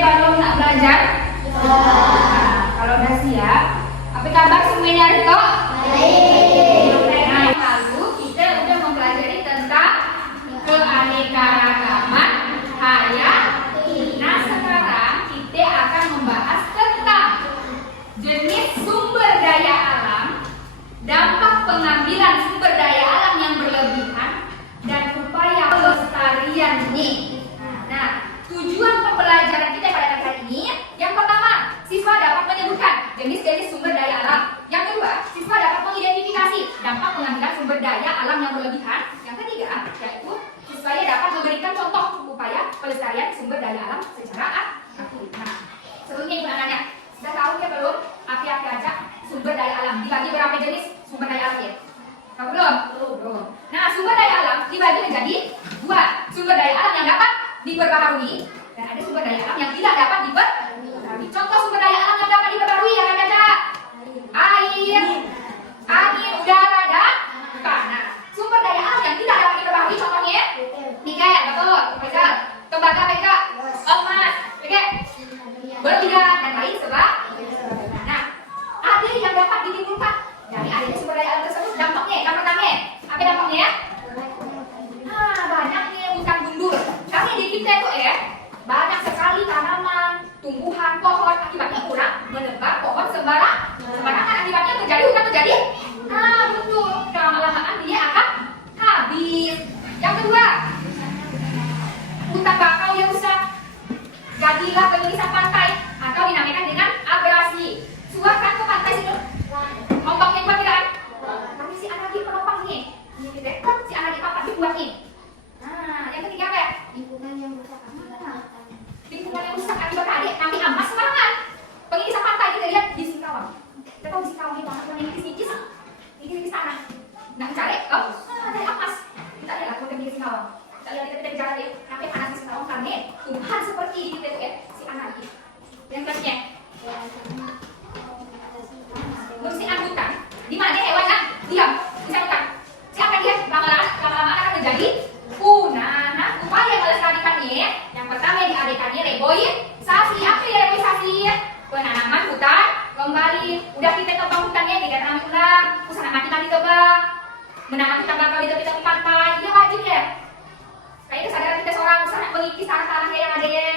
belum nak belajar? Nah, kalau udah siap, apa kabar semuanya Rito? Nah, lalu kita udah mempelajari tentang keanekaragaman hayati. Nah, sekarang kita akan membahas tentang jenis sumber daya alam, dampak pengambilan sumber daya alam yang berlebihan, dan upaya pelestariannya. Nah, tujuan pembelajaran kita pada kali ini, yang pertama, siswa dapat menyebutkan jenis-jenis sumber daya alam. Yang kedua, siswa dapat mengidentifikasi dampak pengambilan sumber daya alam yang berlebihan. Yang ketiga, yaitu siswa dapat memberikan contoh upaya pelestarian sumber daya alam secara akurat. Nah, sebelumnya ibu nanya, sudah tahu ya belum apa aja sumber daya alam? Dibagi berapa jenis sumber daya alam ya? Tahu belum? Belum. Nah, sumber daya alam dibagi menjadi dua. Sumber daya alam yang dapat diperbaharui dan ada sumber daya alam yang tidak dapat diperbaharui. Contoh sumber daya alam yang dapat diperbaharui ya kaca? Air, angin, udara, dan tanah. Sumber daya alam yang tidak dapat diperbaharui contohnya nikel, betul, betul. Tembaga, peka, emas, peka, berlian dan lain sebagainya. Nah, ada yang dapat ditimbulkan dari adanya sumber daya alam tersebut. Dampaknya, yang pertama, apa dampaknya? Banyaknya hutan gundul. Kami di kita itu banyak sekali tanaman, tumbuhan, pohon, akibatnya kurang menebar pohon sembarangan, akibatnya terjadi hutan terjadi. Betul. Lama-lamaan dia akan habis. Yang kedua, hutan bakau yang rusak. Jadilah penulisan pantai atau dinamakan dengan abrasi. Suahkan ke pantai situ. Ombaknya kuat tidak? Tapi si anak di penopang nih. Ini gitu ya. Si anak di papat dibuat nih. Nah, yang ketiga apa ya? Lingkungan yang rusak. Lingkungan yang rusak akibat tadi kami ampas sembarangan. Pengisian pantai kita lihat di Singkawang. Kita tahu di Singkawang itu anak yang di sana. Nggak cari? Ada ampas. Kita lihat aku di Singkawang. Kita lihat kita jalan ya. Tapi anak di Singkawang karena Tuhan seperti ini gitu ya. Si anak ini. Yang selanjutnya. Bersihan hutan. Di mana hewannya diam? Bisa hutan. Siapa dia? Lama-lama akan menjadi punah. Nah, upaya melestarikannya, yang pertama diadakannya reboisasi. Apa ya reboisasi? Penanaman hutan kembali. Udah kita tebang hutannya, kita tanam ulang. Terus anak mati tebang. Menanam hutan bakal di tepi-tepi pantai. Iya wajib ya. Kayak kesadaran kita seorang usaha mengikis tanah-tanahnya yang ada ya.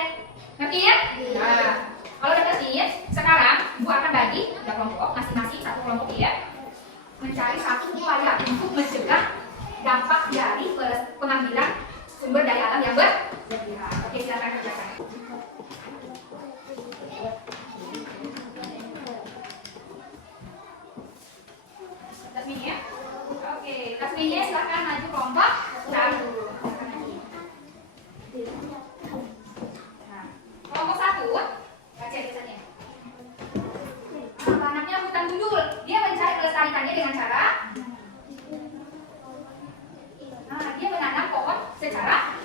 Ngerti ya? Nah, kalau udah ngerti, sekarang Ibu akan bagi 3 kelompok, masing-masing satu kelompok ya. Mencari satu upaya untuk mencegah dampak dari pengambilan sumber daya alam yang berlebihan. Oke, silakan kerjakan. Tasminnya? Oke, tasminnya silakan maju kelompok 1. Nah, kelompok 1, baca tulisannya. Anaknya hutan gundul. Dia mencari melestarikannya dengan cara dia menanam pohon secara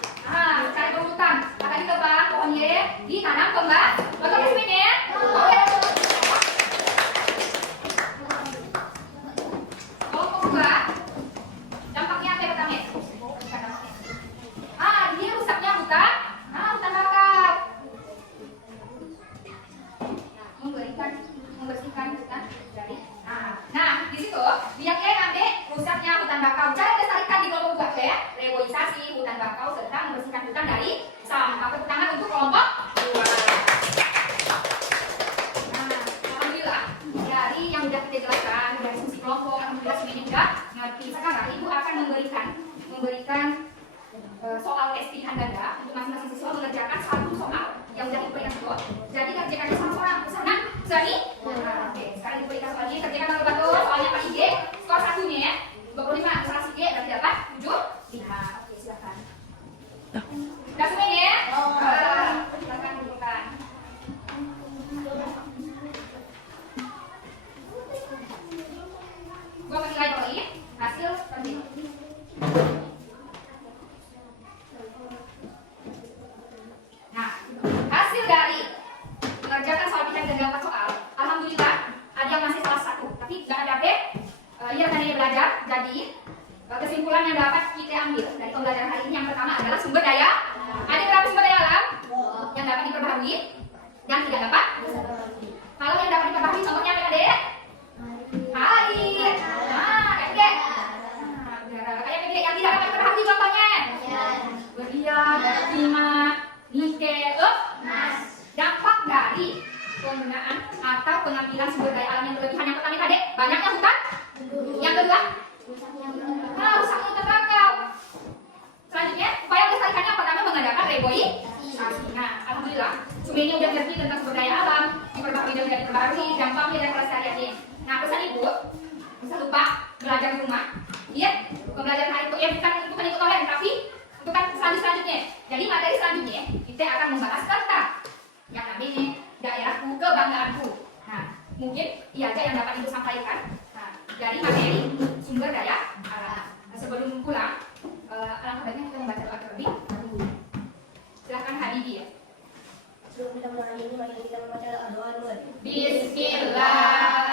berurutan. Akan ditebang pohonnya, ditanam kembali. Betul tasminnya? Oke. Kelompok 2, dampaknya apa yang pertama? Dia rusaknya hutan bakau. Membersihkan hutan dari. Nah, di situ biarnya nanti rusaknya hutan bakau. Cara melestarikan di kelompok 2 ya, reboisasi hutan bakau serta membersihkan hutan dari sampah. Tepuk tangan untuk kelompok 2. Yang tidak dapat? Kalau yang dapat diperbaharui contohnya apa Dek? Air. Nah, kayak Dek. Nah, udara. Kayak Dek yang tidak dapat diperbaharui contohnya. Berlian, timah, nikel, emas. Dampak dari penggunaan atau pengambilan sumber daya alam yang berlebihan yang pertama Dek, banyaknya hutan. Yang kedua, rusak mutu tembakau. Selanjutnya, upaya melestarikannya pertama mengadakan reboisasi. Nah, alhamdulillah, Sumi ini udah ngerti tentang sumber daya alam, diperbaharui dan tidak diperbaharui, dampaknya dan pelestariannya. Nah, pesan ibu, bisa lupa belajar di rumah. Iya, pembelajaran hari itu ya bukan ikut online, tapi untuk selanjutnya. Jadi materi selanjutnya kita akan membahas tentang yang namanya daerahku kebanggaanku. Nah, mungkin iya aja yang dapat ibu sampaikan. Nah, dari materi sumber daya alam. Nah, sebelum pulang, alangkah baiknya kita membaca doa terlebih dahulu. Silakan Habibi ya. Sebelum kita mulai ini, mari kita membaca doa dulu. Bismillah.